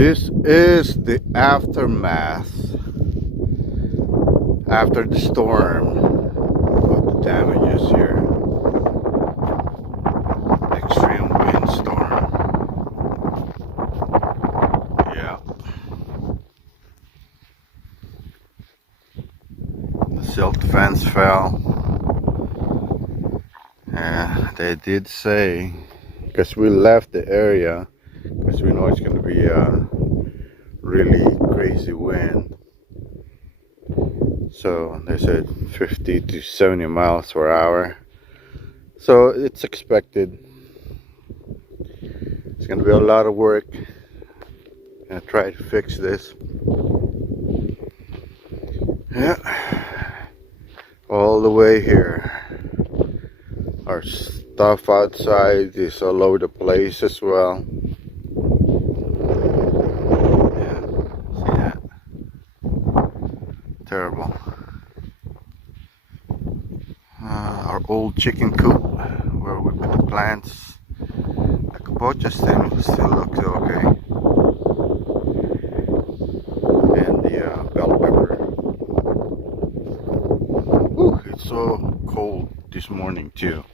This is the aftermath after the storm of the damages here. Extreme windstorm. Yeah. The silt fence fell. Yeah, they did say, because we left the area because we know it's going to be a really crazy wind. So they said 50 to 70 miles per hour. So it's expected. It's going to be a lot of work. Gonna try to fix this. Yeah. All the way here. Our stuff outside is all over the place as well. Yeah, see that? Terrible. Our old chicken coop where we put the plants. The kabocha still looks okay. And the bell pepper. Whew, it's so cold this morning too.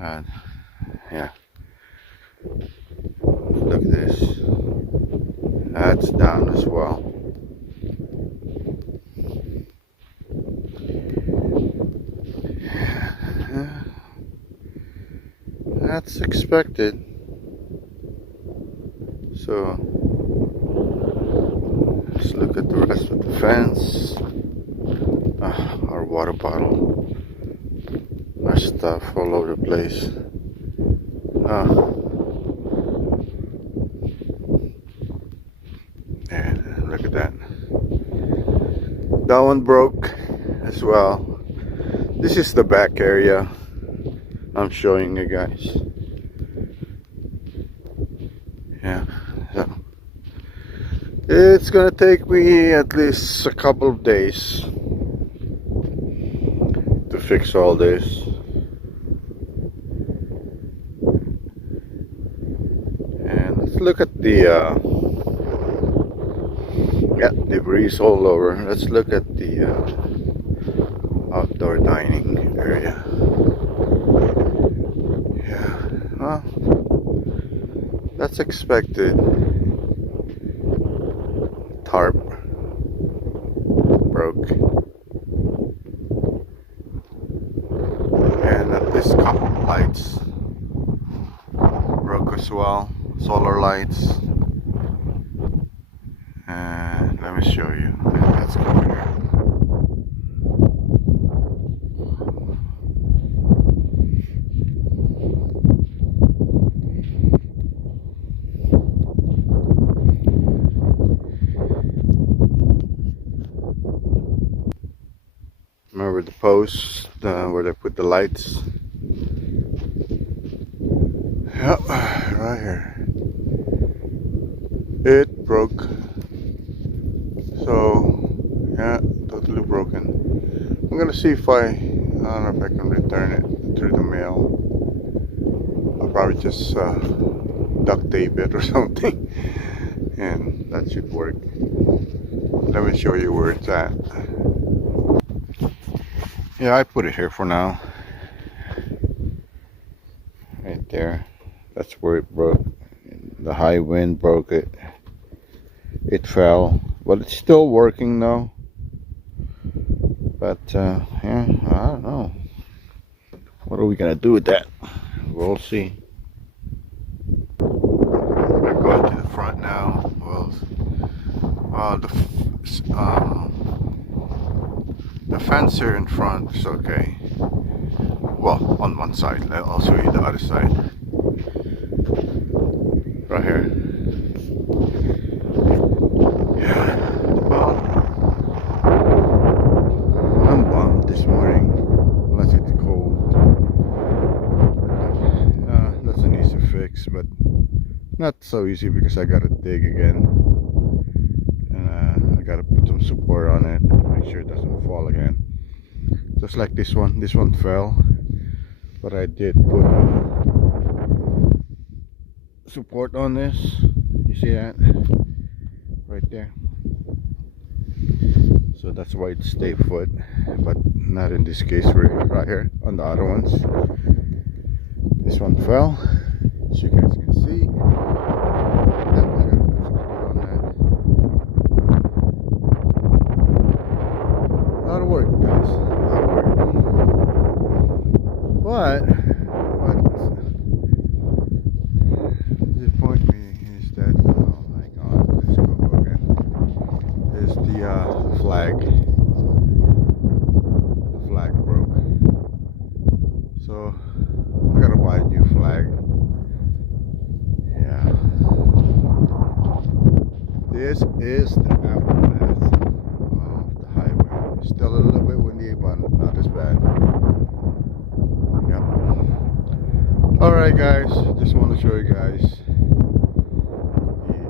Yeah. Look at this. That's down as well. That's expected. So let's look at the rest of the fence. Our water bottle. Our stuff all over the place. Yeah, look at that. That one broke as well. This is the back area I'm showing you guys. Yeah, so it's gonna take me at least a couple of days to fix all this. And let's look at the debris all over. Let's look at the outdoor dining area. Yeah, well, that's expected. Tarp broke. And this couple of lights broke as well. Solar lights. And let me show you. Let's go here. Remember the posts where they put the lights? Yep, right here. It broke. So, yeah, totally broken. I'm gonna see if I don't know if I can return it through the mail. I'll probably just duct tape it or something. And that should work. Let me show you where it's at. Yeah, I put it here for now. Right there. That's where it broke. The high wind broke it. It fell. But it's still working now. But yeah, I don't know. What are we gonna do with that? We'll see. We're going to the front now. Well, the fence here in front is okay. Well, on one side. I'll show you the other side. Right here. Yeah. Well, I'm bummed this morning. Unless it's cold. That's an easy fix, but not so easy because I gotta dig again. And I gotta put some support on it. Make sure it doesn't fall again. Just like this one. This one fell. But I did put support on this. You see that? Right there. So that's why it stay put, but not in this case. Right here on the other ones. This one fell, as you guys can see. A lot of work, guys. A lot of work. But what disappoints me is that, oh my god, let's go again. Is the flag. The flag broke. So I gotta buy a new flag. Yeah. This is the aftermath of the highway. Still a little bit windy, but not as bad. Yep. Alright guys, just want to show you guys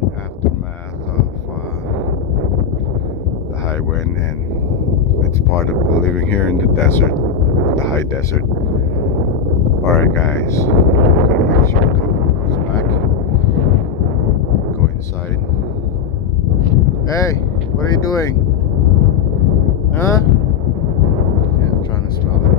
the aftermath of the high wind, and it's part of living here in the desert, the high desert. Alright guys, gotta make sure Coco goes back. Go inside. Hey, what are you doing? Huh? Yeah, I'm trying to smell it.